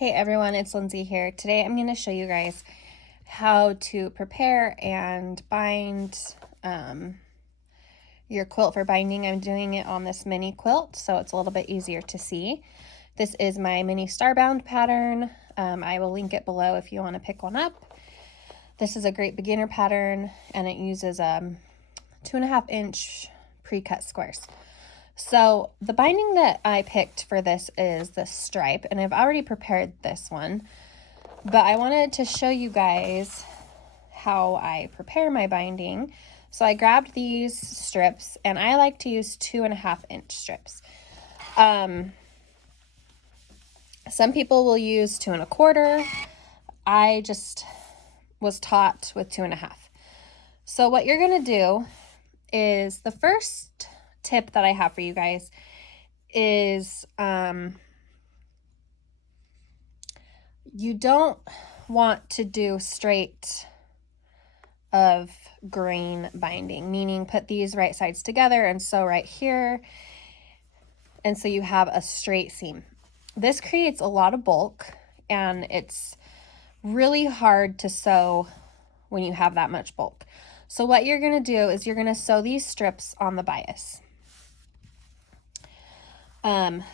Hey everyone, it's Lindsay here. Today I'm going to show you guys how to prepare and bind your quilt for binding. I'm doing it on this mini quilt, so it's a little bit easier to see. This is my mini Starbound pattern. I will link it below if you want to pick one up. This is a great beginner pattern, and it uses 2.5 inch pre-cut squares. So the binding that I picked for this is the stripe, and I've already prepared this one, but I wanted to show you guys how I prepare my binding. So I grabbed these strips, and I like to use 2.5 inch strips. Some people will use 2.25. I just was taught with 2.5. So what you're gonna do is, the first tip that I have for you guys is you don't want to do straight of grain binding, meaning put these right sides together and sew right here, and so you have a straight seam. This creates a lot of bulk, and it's really hard to sew when you have that much bulk. So what you're going to do is you're going to sew these strips on the bias.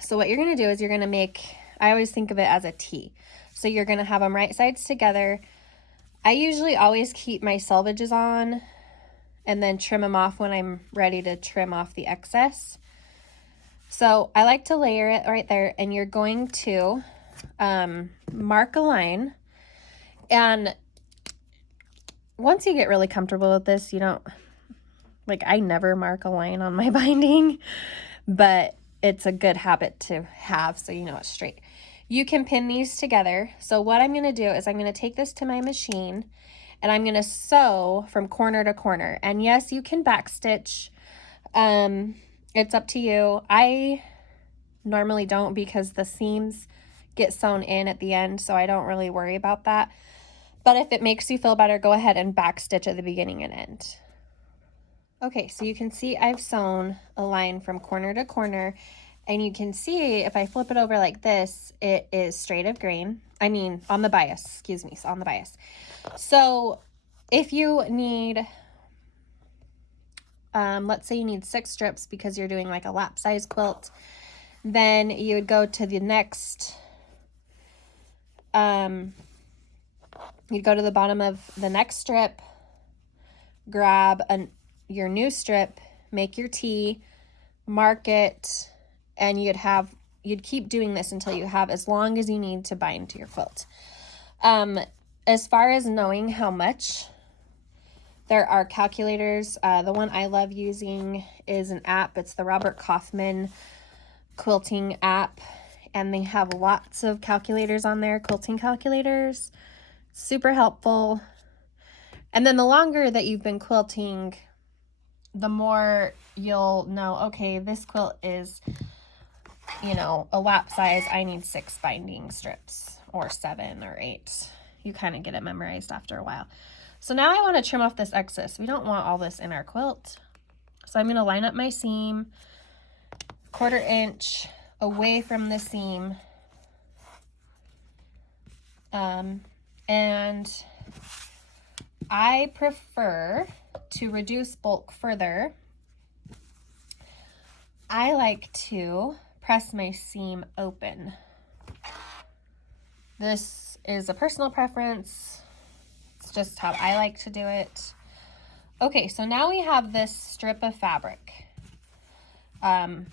So what you're going to do is you're going to make, I always think of it as a T. So you're going to have them right sides together. I usually always keep my selvages on and then trim them off when I'm ready to trim off the excess. So I like to layer it right there, and you're going to mark a line. And once you get really comfortable with this, you don't, like, I never mark a line on my binding, but it's a good habit to have so you know it's straight. You can pin these together. So what I'm going to do is I'm going to take this to my machine, and I'm going to sew from corner to corner. And yes, you can backstitch. It's up to you. I normally don't, because the seams get sewn in at the end, so I don't really worry about that. But if it makes you feel better, go ahead and backstitch at the beginning and end. Okay, so you can see I've sewn a line from corner to corner, and you can see if I flip it over like this, it is straight of grain. I mean, on the bias, excuse me, so on the bias. So if you need, let's say you need 6 strips because you're doing like a lap size quilt, then you would go to the next, you'd go to the bottom of the next strip, grab your new strip, make your T, mark it, and you'd keep doing this until you have as long as you need to bind to your quilt. As far as knowing how much, there are calculators. The one I love using is an app. It's the Robert Kaufman quilting app, and they have lots of calculators on there, quilting calculators. Super helpful. And then the longer that you've been quilting, the more you'll know, okay, this quilt is, you know, a lap size. I need 6 binding strips, or 7 or 8. You kind of get it memorized after a while. So now I want to trim off this excess. We don't want all this in our quilt. So I'm going to line up my seam 1/4 inch away from the seam. And I prefer to reduce bulk further. I like to press my seam open. This is a personal preference. It's just how I like to do it. Okay, so now we have this strip of fabric. And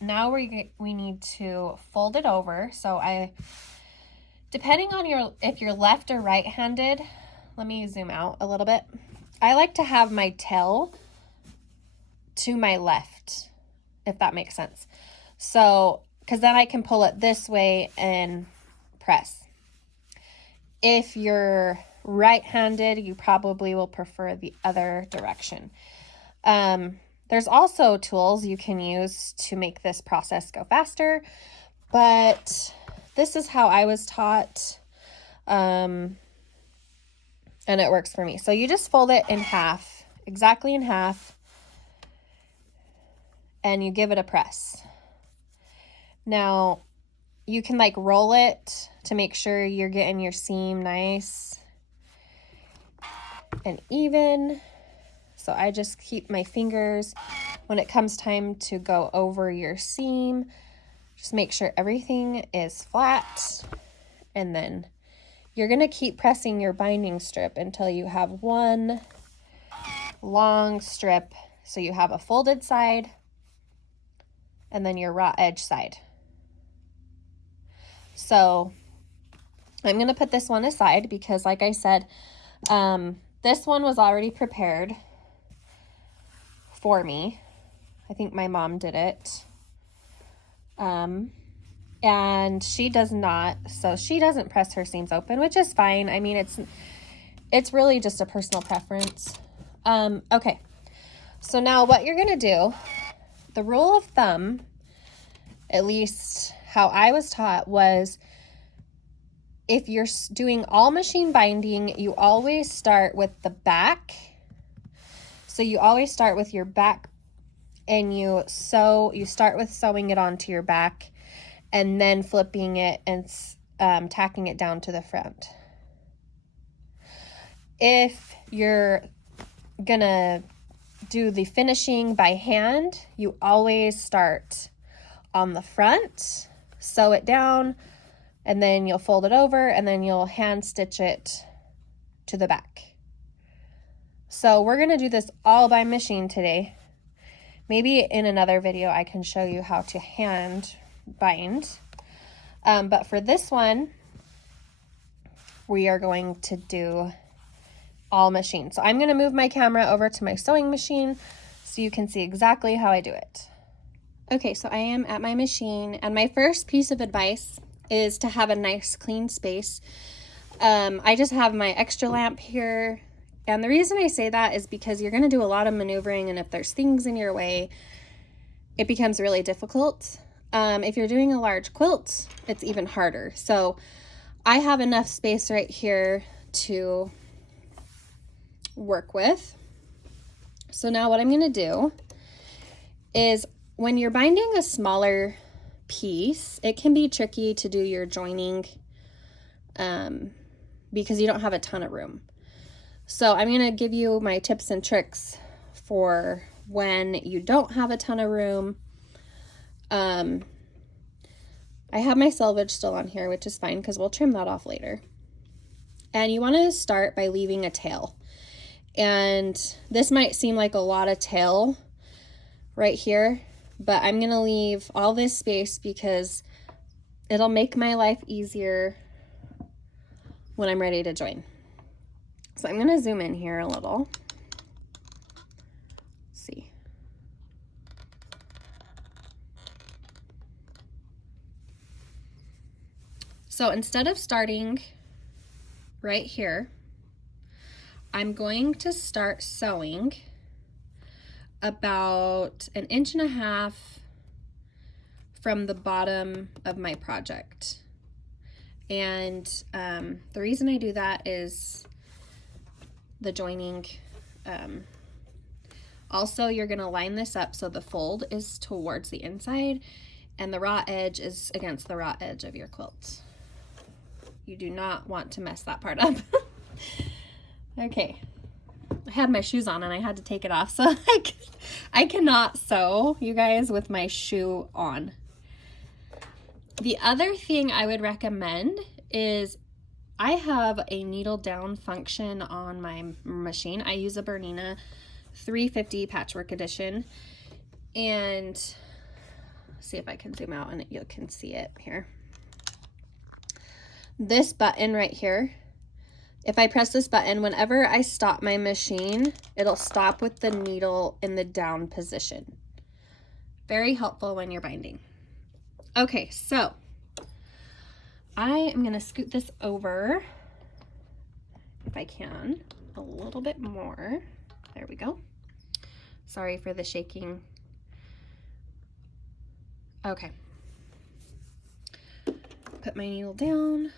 now we need to fold it over. So depending on if you're left or right-handed, let me zoom out a little bit. I like to have my tail to my left, if that makes sense. So, because then I can pull it this way and press. If you're right-handed, you probably will prefer the other direction. There's also tools you can use to make this process go faster, but this is how I was taught, and it works for me. So you just fold it in half, exactly in half, and you give it a press. Now, you can like roll it to make sure you're getting your seam nice and even. So I just keep my fingers when it comes time to go over your seam. Just make sure everything is flat, and then you're going to keep pressing your binding strip until you have one long strip. So you have a folded side and then your raw edge side. So I'm going to put this one aside because, like I said, this one was already prepared for me. I think my mom did it. And she does not, so she doesn't press her seams open, which is fine. I mean, it's really just a personal preference. Okay. So now what you're going to do, the rule of thumb, at least how I was taught, was if you're doing all machine binding, you always start with the back. So you always start with your back and you start with sewing it onto your back and then flipping it and tacking it down to the front. If you're gonna do the finishing by hand, you always start on the front, sew it down, and then you'll fold it over, and then you'll hand stitch it to the back. So we're gonna do this all by machine today. Maybe in another video I can show you how to hand bind. But for this one, we are going to do all machine. So I'm going to move my camera over to my sewing machine so you can see exactly how I do it. Okay, so I am at my machine, and my first piece of advice is to have a nice clean space. I just have my extra lamp here, and the reason I say that is because you're going to do a lot of maneuvering, and if there's things in your way, it becomes really difficult. If you're doing a large quilt, it's even harder. So I have enough space right here to work with. So now what I'm going to do is, when you're binding a smaller piece, it can be tricky to do your joining because you don't have a ton of room. So I'm going to give you my tips and tricks for when you don't have a ton of room. I have my selvage still on here, which is fine because we'll trim that off later. And you want to start by leaving a tail. And this might seem like a lot of tail right here, but I'm going to leave all this space because it'll make my life easier when I'm ready to join. So I'm going to zoom in here a little. Let's see. So instead of starting right here, I'm going to start sewing about 1.5 inches from the bottom of my project. And the reason I do that is the joining. Also, you're going to line this up so the fold is towards the inside and the raw edge is against the raw edge of your quilt. You do not want to mess that part up. Okay, I had my shoes on and I had to take it off, so I cannot sew, you guys, with my shoe on. The other thing I would recommend is I have a needle down function on my machine. I use a Bernina 350 Patchwork Edition, and see if I can zoom out and you can see it here. This button right here, if I press this button, whenever I stop my machine, it'll stop with the needle in the down position. Very helpful when you're binding. Okay, so I am going to scoot this over, if I can, a little bit more. There we go. Sorry for the shaking. Okay. Put my needle down.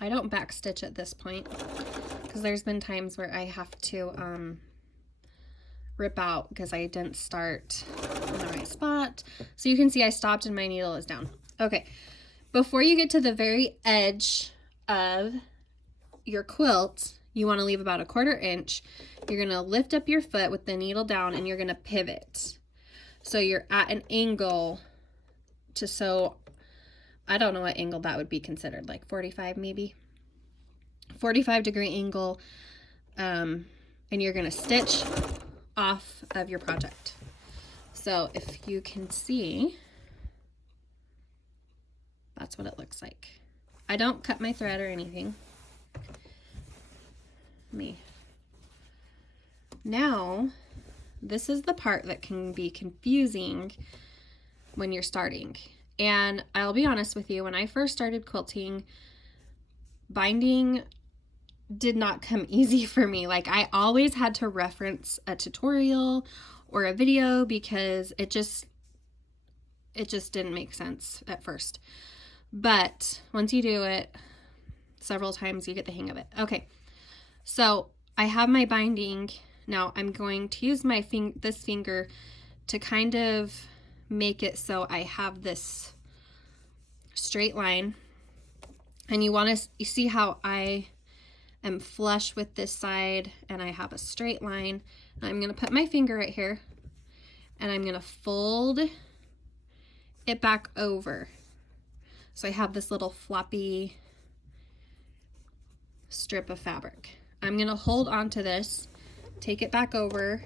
I don't back stitch at this point because there's been times where I have to rip out because I didn't start in the right spot. So you can see I stopped and my needle is down. Okay, before you get to the very edge of your quilt, you want to leave about 1/4 inch. You're going to lift up your foot with the needle down and you're going to pivot. So you're at an angle to sew, I don't know what angle that would be considered, like 45 maybe. 45-degree angle, and you're going to stitch off of your project. So if you can see, that's what it looks like. I don't cut my thread or anything. Now, this is the part that can be confusing when you're starting. And I'll be honest with you, when I first started quilting, binding did not come easy for me. Like, I always had to reference a tutorial or a video because it just didn't make sense at first. But once you do it several times, you get the hang of it. Okay, so I have my binding. Now I'm going to use my this finger to kind of make it so I have this straight line. And you see how I am flush with this side and I have a straight line. I'm going to put my finger right here and I'm going to fold it back over. So I have this little floppy strip of fabric. I'm going to hold on to this, take it back over,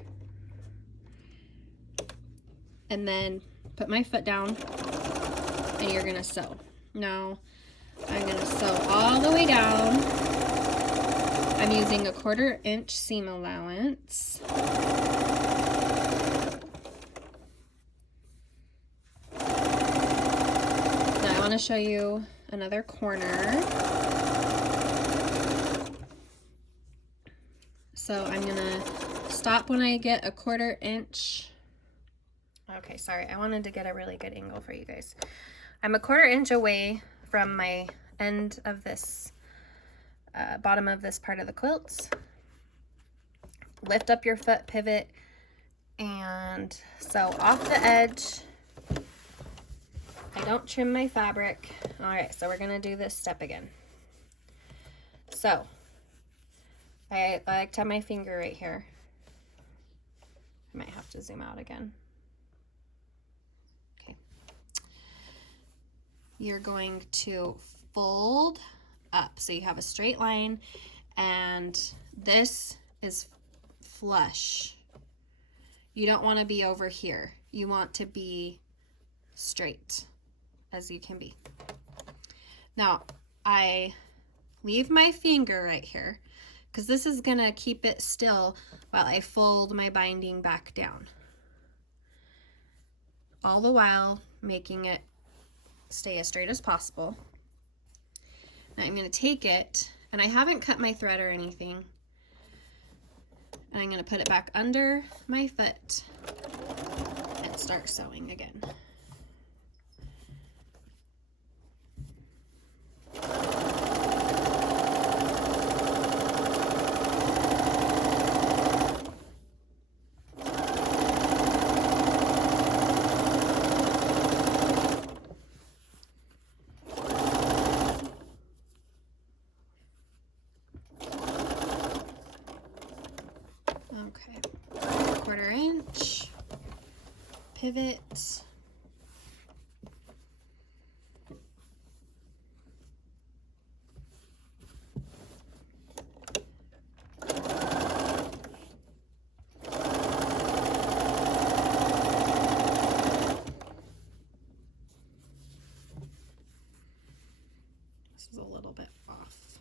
and then put my foot down and you're going to sew. Now I'm going to sew all the way down. I'm using 1/4 inch seam allowance. Now I want to show you another corner. So I'm going to stop when I get 1/4 inch. Okay, sorry, I wanted to get a really good angle for you guys. I'm 1/4 inch away from my end of this bottom of this part of the quilt. Lift up your foot, pivot, and sew off the edge. I don't trim my fabric. All right, so we're gonna do this step again. So I like to have my finger right here. I might have to zoom out again. Okay. You're going to fold up so you have a straight line, and this is flush. You don't want to be over here. You want to be straight as you can be. Now I leave my finger right here because this is gonna keep it still while I fold my binding back down, all the while making it stay as straight as possible. Now I'm going to take it, and I haven't cut my thread or anything, and I'm going to put it back under my foot and start sewing again. Okay, 1/4 inch, pivot, this is a little bit off.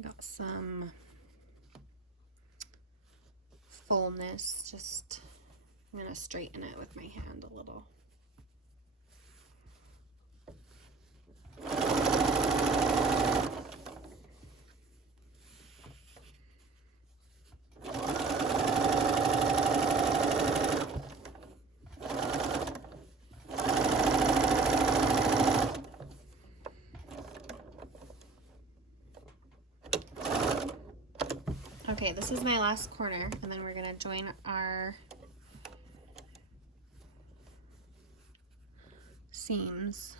Got some fullness, just I'm going to straighten it with my hand a little. Okay, this is my last corner, and then we're gonna join our seams.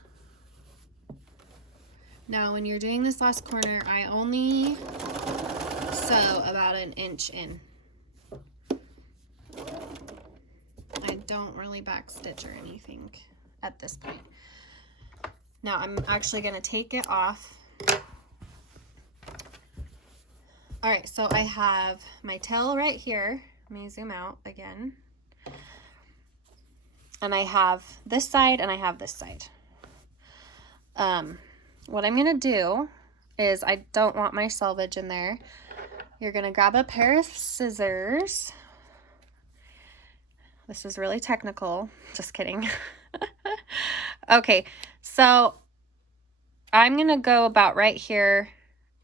Now, when you're doing this last corner, I only sew about an inch in. I don't really backstitch or anything at this point. Now, I'm actually gonna take it off. All right, so I have my tail right here. Let me zoom out again. And I have this side and I have this side. What I'm gonna do is, I don't want my selvage in there. You're gonna grab a pair of scissors. This is really technical, just kidding. Okay, so I'm gonna go about right here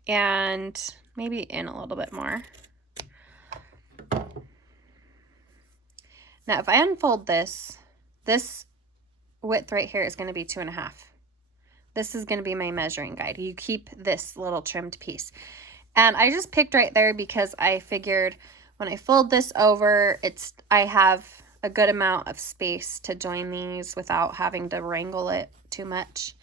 and maybe in a little bit more. Now, if I unfold this, this width right here is going to be 2.5. This is going to be my measuring guide. You keep this little trimmed piece. And I just picked right there because I figured when I fold this over, I have a good amount of space to join these without having to wrangle it too much.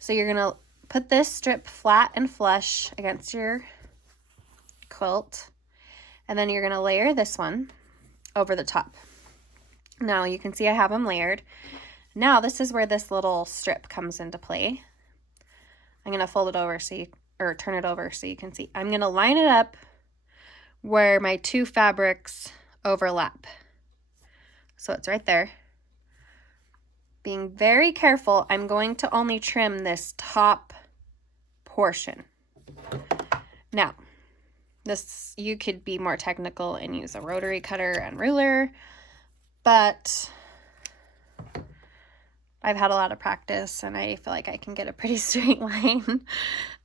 So you're going to put this strip flat and flush against your quilt, and then you're going to layer this one over the top. Now you can see I have them layered. Now this is where this little strip comes into play. I'm going to fold it over or turn it over so you can see. I'm going to line it up where my two fabrics overlap. So it's right there. Being very careful, I'm going to only trim this top portion. Now, you could be more technical and use a rotary cutter and ruler, but I've had a lot of practice and I feel like I can get a pretty straight line.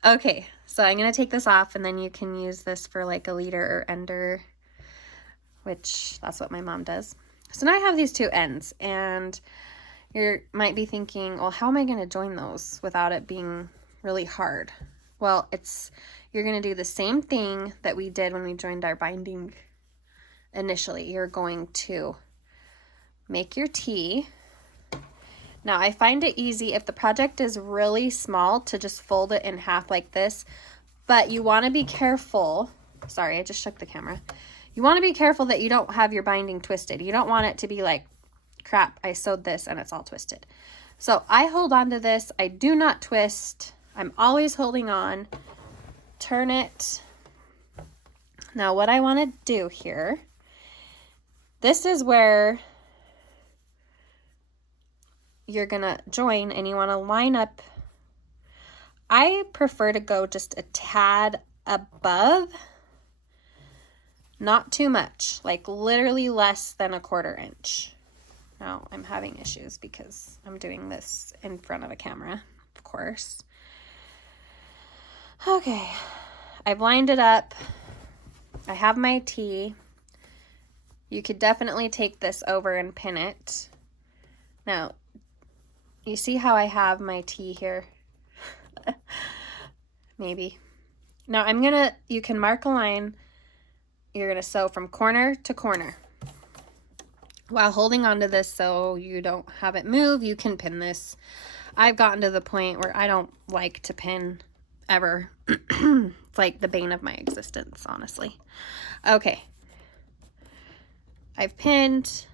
Okay, so I'm going to take this off, and then you can use this for like a leader or ender, which that's what my mom does. So now I have these two ends, and you might be thinking, well, how am I going to join those without it being really hard? Well, you're going to do the same thing that we did when we joined our binding initially. You're going to make your T. Now, I find it easy if the project is really small to just fold it in half like this, but you want to be careful. Sorry, I just shook the camera. You want to be careful that you don't have your binding twisted. You don't want it to be like, crap, I sewed this and it's all twisted. So I hold on to this. I do not twist. I'm always holding on. Turn it. Now, what I want to do here, this is where you're gonna join, and you want to line up. I prefer to go just a tad above, not too much, like literally less than 1/4 inch. Now I'm having issues because I'm doing this in front of a camera, of course. Okay, I've lined it up. I have my T. You could definitely take this over and pin it. Now, you see how I have my T here? Maybe. Now you can mark a line. You're gonna sew from corner to corner while holding on to this so you don't have it move. You can pin this. I've gotten to the point where I don't like to pin ever. It's like the bane of my existence, honestly. Okay. I've pinned.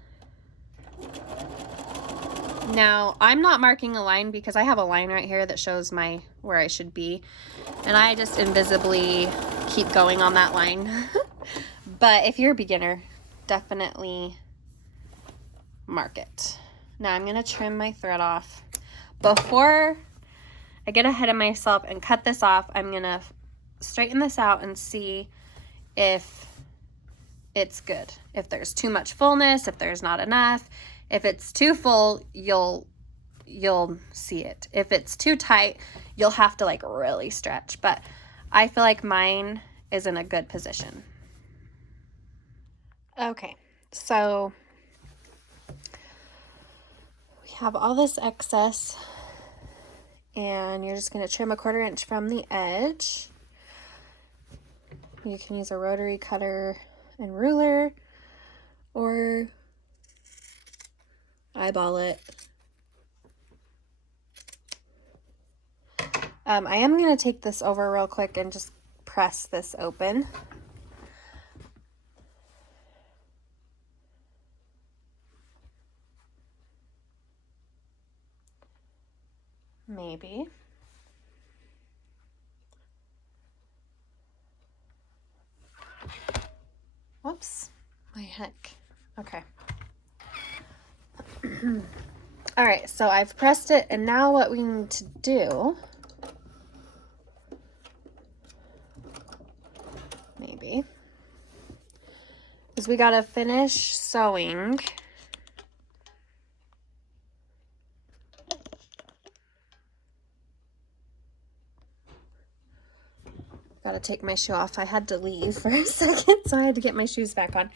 Now, I'm not marking a line because I have a line right here that shows where I should be, and I just invisibly keep going on that line. But if you're a beginner, definitely mark it. Now I'm going to trim my thread off. Before I get ahead of myself and cut this off, I'm going to straighten this out and see if it's good. If there's too much fullness, if there's not enough. If it's too full, you'll see it. If it's too tight, you'll have to like really stretch. But I feel like mine is in a good position. Okay, so we have all this excess, and you're just going to trim 1/4 inch from the edge. You can use a rotary cutter and ruler, or eyeball it. I am going to take this over real quick and just press this open. Maybe. Whoops. My heck. Okay. All right, so I've pressed it, and now what we need to do, maybe, is we gotta finish sewing. Gotta take my shoe off. I had to leave for a second, so I had to get my shoes back on.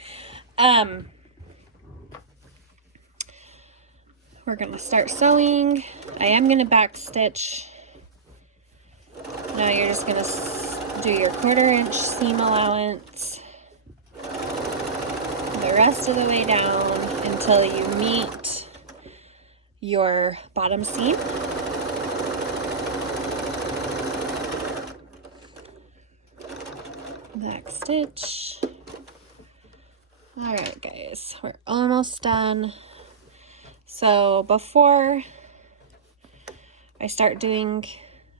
We're gonna start sewing. I am gonna back stitch. Now you're just gonna do your 1/4 inch seam allowance the rest of the way down until you meet your bottom seam. Back stitch. All right, guys, we're almost done. So before I start doing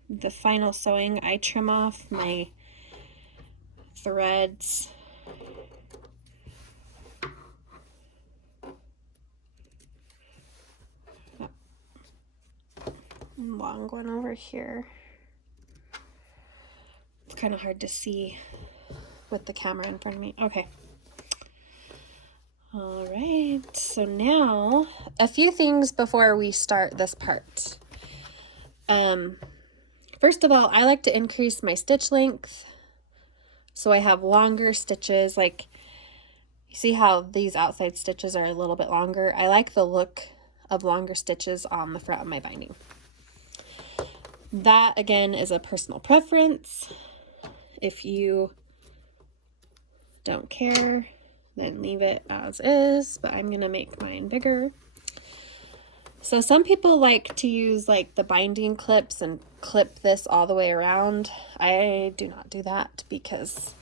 the final sewing, I trim off my threads. Long one over here. It's kind of hard to see with the camera in front of me. Okay. All right, so now a few things before we start this part. First of all, I like to increase my stitch length so I have longer stitches. Like, you see how these outside stitches are a little bit longer? I like the look of longer stitches on the front of my binding. That, again, is a personal preference. If you don't care, then leave it as is, but I'm gonna make mine bigger. So some people like to use like the binding clips and clip this all the way around. I do not do that because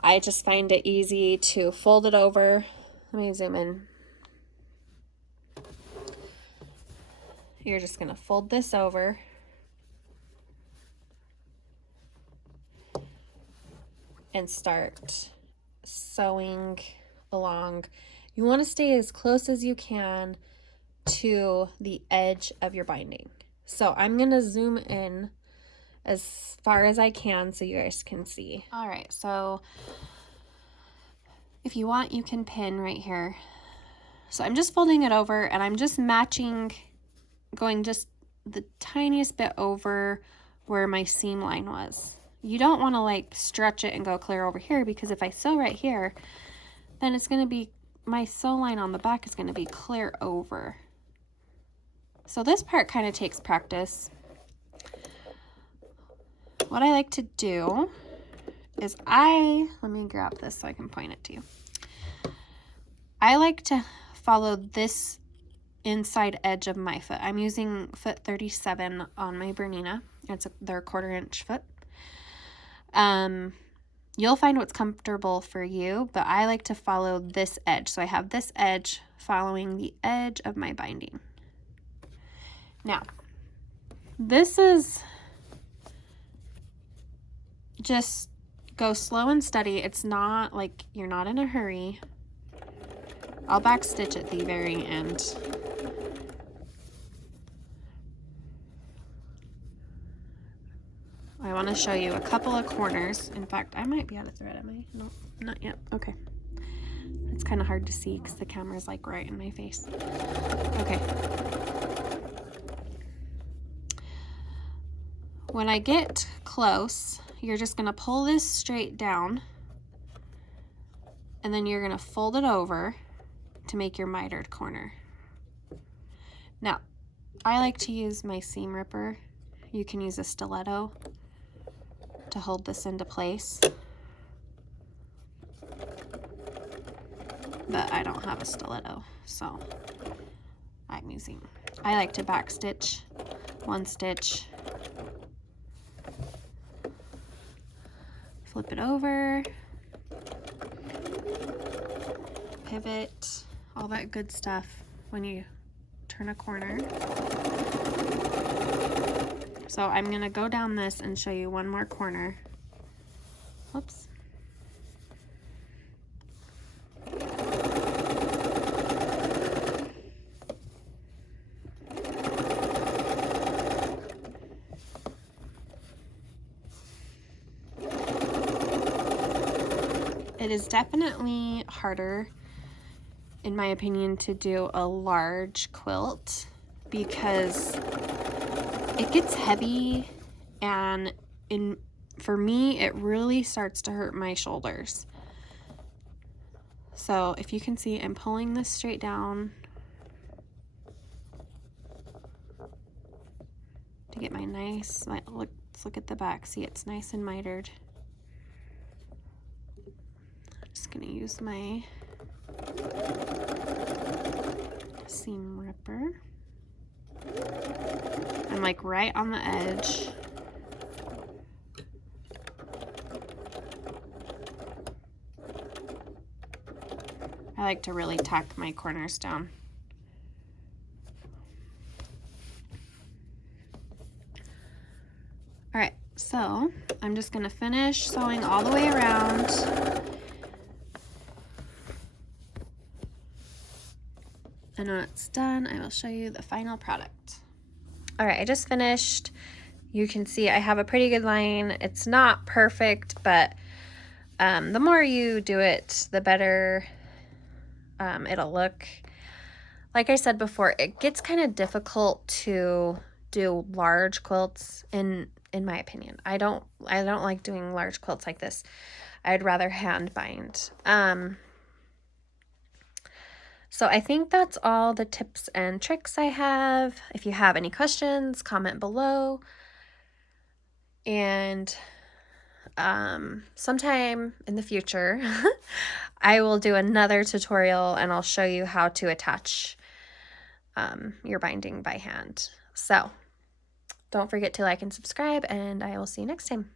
I just find it easy to fold it over. Let me zoom in. You're just gonna fold this over. And start sewing along. You want to stay as close as you can to the edge of your binding. So I'm going to zoom in as far as I can so you guys can see. All right, so if you want, you can pin right here. So I'm just folding it over and I'm just matching, going just the tiniest bit over where my seam line was. You don't want to like stretch it and go clear over here, because if I sew right here, then it's going to be, my sew line on the back is going to be clear over. So this part kind of takes practice. What I like to do is let me grab this so I can point it to you. I like to follow this inside edge of my foot. I'm using foot 37 on my Bernina. It's their 1/4 inch foot. You'll find what's comfortable for you, but I like to follow this edge. So I have this edge following the edge of my binding. Now, this is just go slow and steady. It's not like you're not in a hurry. I'll back stitch at the very end. I want to show you a couple of corners. In fact, I might be out of thread, am I? No, not yet. Okay. It's kind of hard to see because the camera's like right in my face. Okay. When I get close, you're just going to pull this straight down, and then you're going to fold it over to make your mitered corner. Now, I like to use my seam ripper. You can use a stiletto to hold this into place. but I don't have a stiletto, so I like to back stitch one stitch, flip it over, pivot, all that good stuff when you turn a corner. So I'm gonna go down this and show you one more corner. Whoops. It is definitely harder, in my opinion, to do a large quilt because it gets heavy, and for me it really starts to hurt my shoulders. So if you can see, I'm pulling this straight down to get my nice, let's look at the back, see it's nice and mitered. Just gonna use my seam ripper. I'm like right on the edge. I like to really tuck my corners down. All right, so I'm just gonna finish sewing all the way around. And when it's done, I will show you the final product. All right, I just finished. You can see I have a pretty good line. It's not perfect, but the more you do it, the better it'll look. Like I said before, it gets kind of difficult to do large quilts in my opinion. I don't like doing large quilts like this. I'd rather hand bind. So I think that's all the tips and tricks I have. If you have any questions, comment below. And sometime in the future, I will do another tutorial and I'll show you how to attach your binding by hand. So don't forget to like and subscribe, and I will see you next time.